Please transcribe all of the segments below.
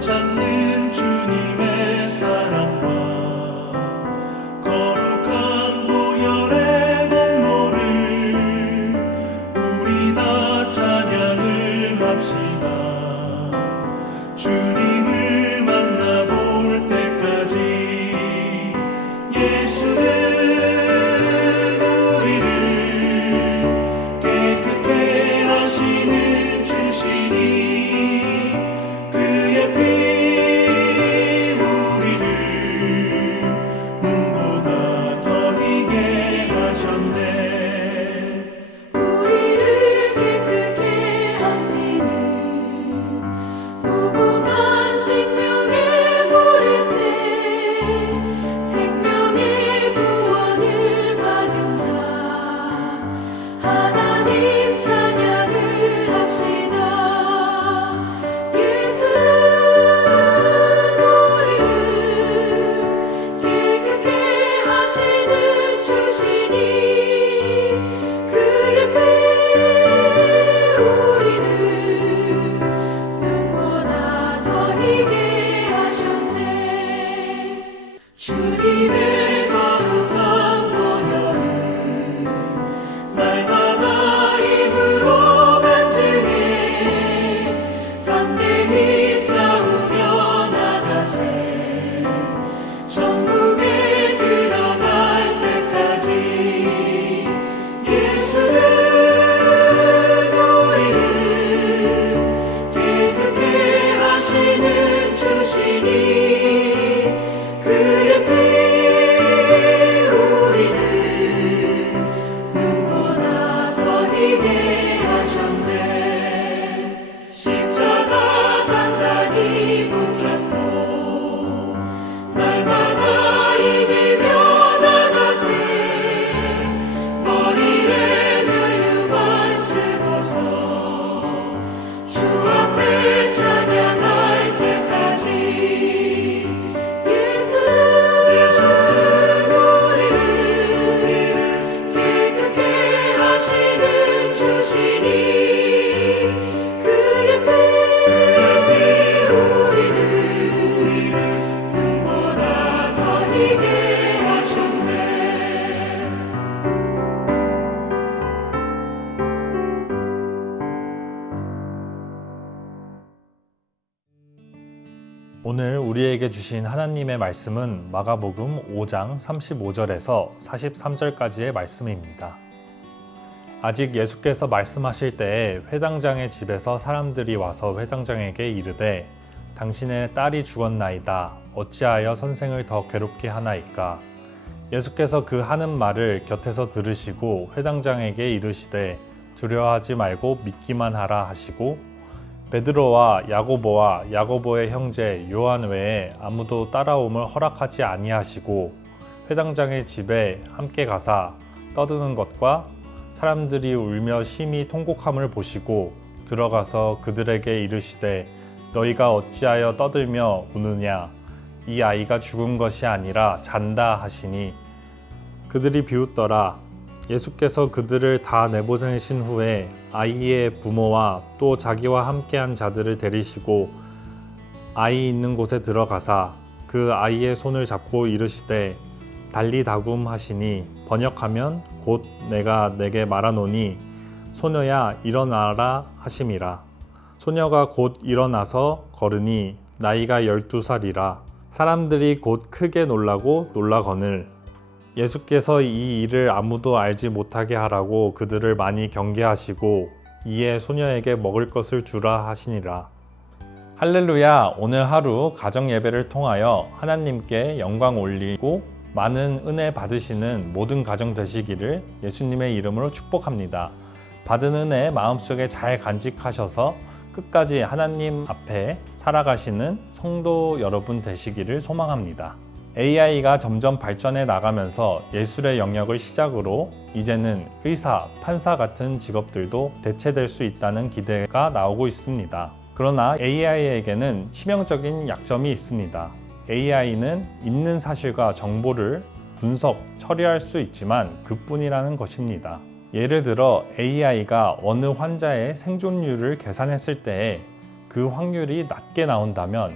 찾는 주님의 사랑과 거룩한 보혈의 공로를 우리 다 찬양을 합시다. 주님을 만나볼 때까지 예수는 우리를 깨끗게 하시는 주시니 그의 피 우리를 눈보다 더 희게 하셨네. 우리를 깨끗게 한 피는 무궁한 생명의 보리새, 생명의 구원을 받은 자 하나님 찬양을 합시다. 예수는 우리를 깨끗게 하시는 주시니 그의 피 우리를 눈보다 더 희게 하셨네. 주님의 거룩한 보혈을 날마다 입으로 간증해 담대히 싸우며 나가세. 천국에 들어갈 때까지 예수는 우리를 깨끗게 하시는 주시니 그의 피 우리를 눈보다 더 희게 하셨네. 십자가 단단히 붙잡고 날마다 이기며 나가세. 머리에 면류관 쓰고서 주 앞에 찬양할 때까지 예수는 우리를 깨끗게 하시는 주시니 그의 피 우리를 눈보다 더 희게 하셨네. 오늘 우리에게 주신 하나님의 말씀은 마가복음 5장 35절에서 43절까지의 말씀입니다. 아직 예수께서 말씀하실 때에 회당장의 집에서 사람들이 와서 회당장에게 이르되 당신의 딸이 죽었나이다. 어찌하여 선생을 더 괴롭게 하나이까? 예수께서 그 하는 말을 곁에서 들으시고 회당장에게 이르시되 두려워하지 말고 믿기만 하라 하시고 베드로와 야고보와 야고보의 형제 요한 외에 아무도 따라옴을 허락하지 아니하시고 회당장의 집에 함께 가사 떠드는 것과 사람들이 울며 심히 통곡함을 보시고 들어가서 그들에게 이르시되 너희가 어찌하여 떠들며 우느냐? 이 아이가 죽은 것이 아니라 잔다 하시니 그들이 비웃더라. 예수께서 그들을 다 내보내신 후에 아이의 부모와 또 자기와 함께한 자들을 데리시고 아이 있는 곳에 들어가사 그 아이의 손을 잡고 이르시되 달리다굼 하시니 번역하면 곧 내가 내게 말하노니 소녀야 일어나라 하심이라. 소녀가 곧 일어나서 걸으니 나이가 12살이라. 사람들이 곧 크게 놀라고 놀라거늘 예수께서 이 일을 아무도 알지 못하게 하라고 그들을 많이 경계하시고 이에 소녀에게 먹을 것을 주라 하시니라. 할렐루야. 오늘 하루 가정 예배를 통하여 하나님께 영광 올리고 많은 은혜 받으시는 모든 가정 되시기를 예수님의 이름으로 축복합니다. 받은 은혜 마음속에 잘 간직하셔서 끝까지 하나님 앞에 살아가시는 성도 여러분 되시기를 소망합니다. AI가 점점 발전해 나가면서 예술의 영역을 시작으로 이제는 의사, 판사 같은 직업들도 대체될 수 있다는 기대가 나오고 있습니다. 그러나 AI에게는 치명적인 약점이 있습니다. AI는 있는 사실과 정보를 분석, 처리할 수 있지만 그뿐이라는 것입니다. 예를 들어 AI가 어느 환자의 생존율을 계산했을 때에 그 확률이 낮게 나온다면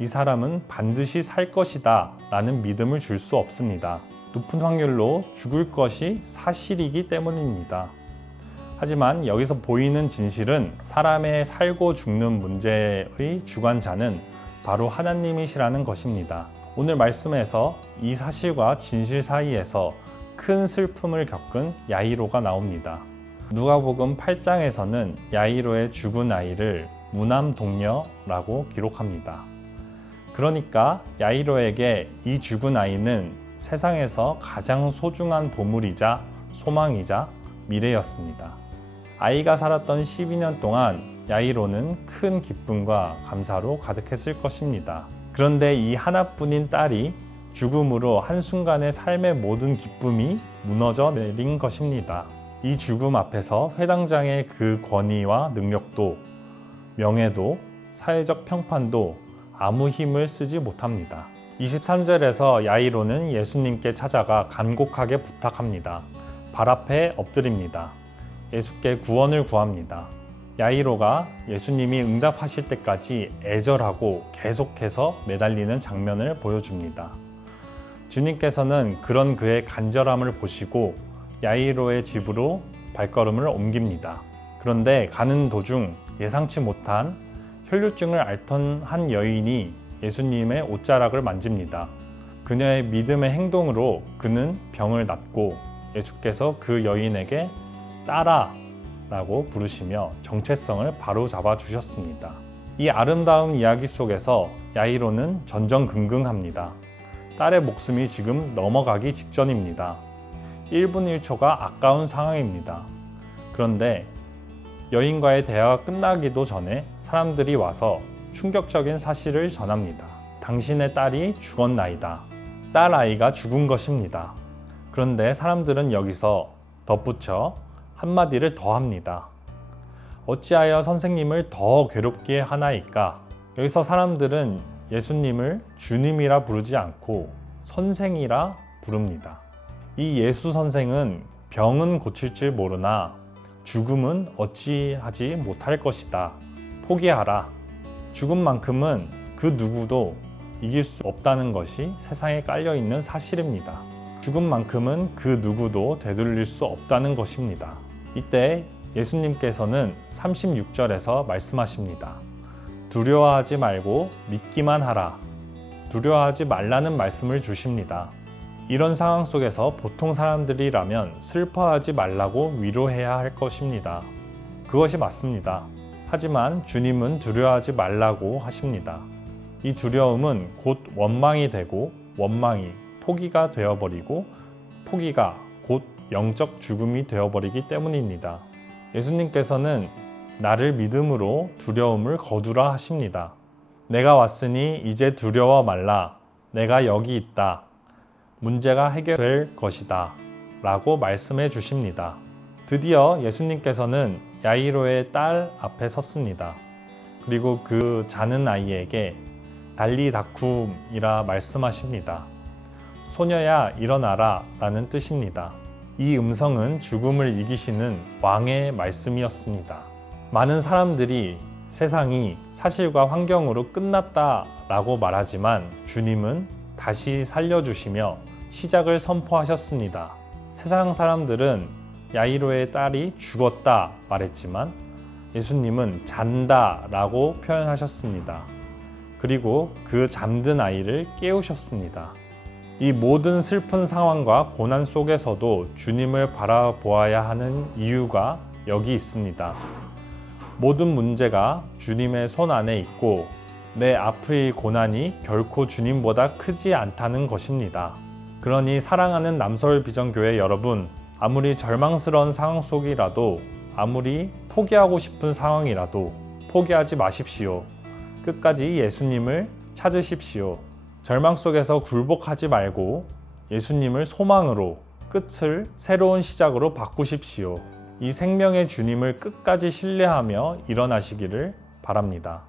이 사람은 반드시 살 것이다 라는 믿음을 줄 수 없습니다. 높은 확률로 죽을 것이 사실이기 때문입니다. 하지만 여기서 보이는 진실은 사람의 살고 죽는 문제의 주관자는 바로 하나님이시라는 것입니다. 오늘 말씀에서 이 사실과 진실 사이에서 큰 슬픔을 겪은 야이로가 나옵니다. 누가복음 8장에서는 야이로의 죽은 아이를 무남동녀라고 기록합니다. 그러니까 야이로에게 이 죽은 아이는 세상에서 가장 소중한 보물이자 소망이자 미래였습니다. 아이가 살았던 12년 동안 야이로는 큰 기쁨과 감사로 가득했을 것입니다. 그런데 이 하나뿐인 딸이 죽음으로 한순간에 삶의 모든 기쁨이 무너져 내린 것입니다. 이 죽음 앞에서 회당장의 그 권위와 능력도 명예도 사회적 평판도 아무 힘을 쓰지 못합니다. 23절에서 야이로는 예수님께 찾아가 간곡하게 부탁합니다. 발 앞에 엎드립니다. 예수께 구원을 구합니다. 야이로가 예수님이 응답하실 때까지 애절하고 계속해서 매달리는 장면을 보여줍니다. 주님께서는 그런 그의 간절함을 보시고 야이로의 집으로 발걸음을 옮깁니다. 그런데 가는 도중 예상치 못한 혈류증을 앓던 한 여인이 예수님의 옷자락을 만집니다. 그녀의 믿음의 행동으로 그는 병을 낫고 예수께서 그 여인에게 딸아 라고 부르시며 정체성을 바로잡아 주셨습니다. 이 아름다운 이야기 속에서 야이로는 전전긍긍합니다. 딸의 목숨이 지금 넘어가기 직전입니다. 1분 1초가 아까운 상황입니다. 그런데 여인과의 대화가 끝나기도 전에 사람들이 와서 충격적인 사실을 전합니다. 당신의 딸이 죽었나이다. 딸 아이가 죽은 것입니다. 그런데 사람들은 여기서 덧붙여 한마디를 더 합니다. 어찌하여 선생님을 더 괴롭게 하나이까? 여기서 사람들은 예수님을 주님이라 부르지 않고 선생이라 부릅니다. 이 예수 선생은 병은 고칠 줄 모르나 죽음은 어찌하지 못할 것이다. 포기하라. 죽음만큼은 그 누구도 이길 수 없다는 것이 세상에 깔려있는 사실입니다. 죽음만큼은 그 누구도 되돌릴 수 없다는 것입니다. 이때 예수님께서는 36절에서 말씀하십니다. 두려워하지 말고 믿기만 하라. 두려워하지 말라는 말씀을 주십니다. 이런 상황 속에서 보통 사람들이라면 슬퍼하지 말라고 위로해야 할 것입니다. 그것이 맞습니다. 하지만 주님은 두려워하지 말라고 하십니다. 이 두려움은 곧 원망이 되고 원망이 포기가 되어버리고 포기가 곧 영적 죽음이 되어버리기 때문입니다. 예수님께서는 나를 믿음으로 두려움을 거두라 하십니다. 내가 왔으니 이제 두려워 말라. 내가 여기 있다. 문제가 해결될 것이다. 라고 말씀해 주십니다. 드디어 예수님께서는 야이로의 딸 앞에 섰습니다. 그리고 그 자는 아이에게 달리다쿰이라 말씀하십니다. 소녀야 일어나라 라는 뜻입니다. 이 음성은 죽음을 이기시는 왕의 말씀이었습니다. 많은 사람들이 세상이 사실과 환경으로 끝났다 라고 말하지만 주님은 다시 살려주시며 시작을 선포하셨습니다. 세상 사람들은 야이로의 딸이 죽었다 말했지만 예수님은 잔다 라고 표현하셨습니다. 그리고 그 잠든 아이를 깨우셨습니다. 이 모든 슬픈 상황과 고난 속에서도 주님을 바라보아야 하는 이유가 여기 있습니다. 모든 문제가 주님의 손 안에 있고 내 앞의 고난이 결코 주님보다 크지 않다는 것입니다. 그러니 사랑하는 남서울비전교회 여러분, 아무리 절망스러운 상황 속이라도 아무리 포기하고 싶은 상황이라도 포기하지 마십시오. 끝까지 예수님을 찾으십시오. 절망 속에서 굴복하지 말고 예수님을 소망으로 끝을 새로운 시작으로 바꾸십시오. 이 생명의 주님을 끝까지 신뢰하며 일어나시기를 바랍니다.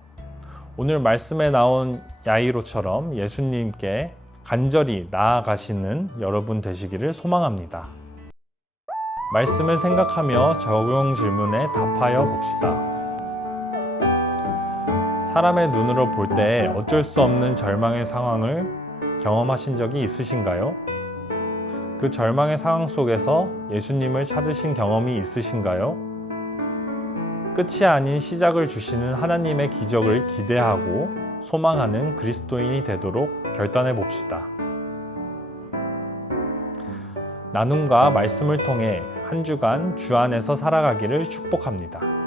오늘 말씀에 나온 야이로처럼 예수님께 간절히 나아가시는 여러분 되시기를 소망합니다. 말씀을 생각하며 적용 질문에 답하여 봅시다. 사람의 눈으로 볼 때 어쩔 수 없는 절망의 상황을 경험하신 적이 있으신가요? 그 절망의 상황 속에서 예수님을 찾으신 경험이 있으신가요? 끝이 아닌 시작을 주시는 하나님의 기적을 기대하고 소망하는 그리스도인이 되도록 결단해 봅시다. 나눔과 말씀을 통해 한 주간 주 안에서 살아가기를 축복합니다.